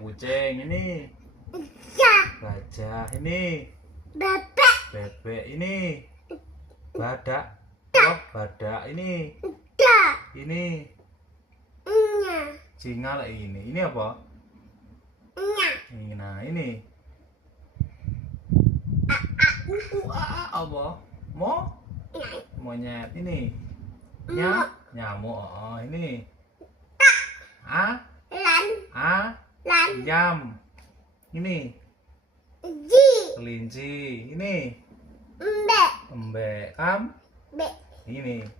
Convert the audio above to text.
kucing ini. Ya. Gajah ini. Bebek. Bebek ini. Badak. Oh, badak ini. Da. Ini. Nya. Singa lah ini. Ini apa? Nya. Nah, ini. Apa? Monyet ini. Nyamuk. Oh, ini. Lan. Lan. Ayam. Ini. Ji. Kelinci. Ini. Mbek. Embek. Bek. Ini.